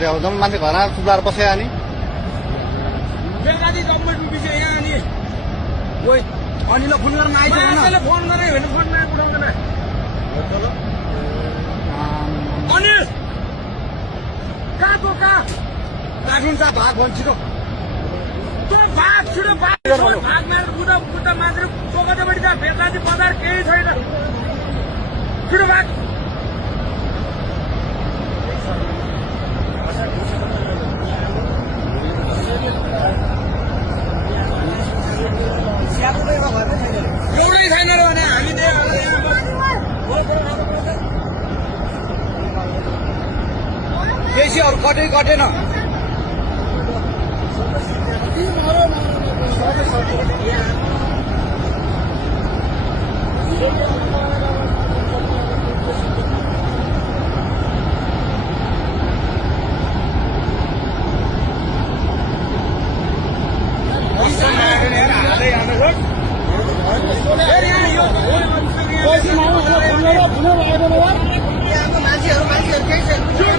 त्यो अब जम्मै मान्छे घरमा चुप्लाएर बसेको नि बेकादी गभर्मेन्ट विषय यहाँ अनि ओइ अनिल फोन गर्न आइछ न फोन गरे भने फोन नआइ उठाउँदैन अनिल कहाँ तो कहाँ काठुन्छ भाग भन्छ छिटो तो भाग छिटो भाग मारेर बुढा मान्छे पोखरीबाट जा बेकादी बजार केही छैन छिटो भाग एउटै छैन र भने हामी बेसी अरू कटेन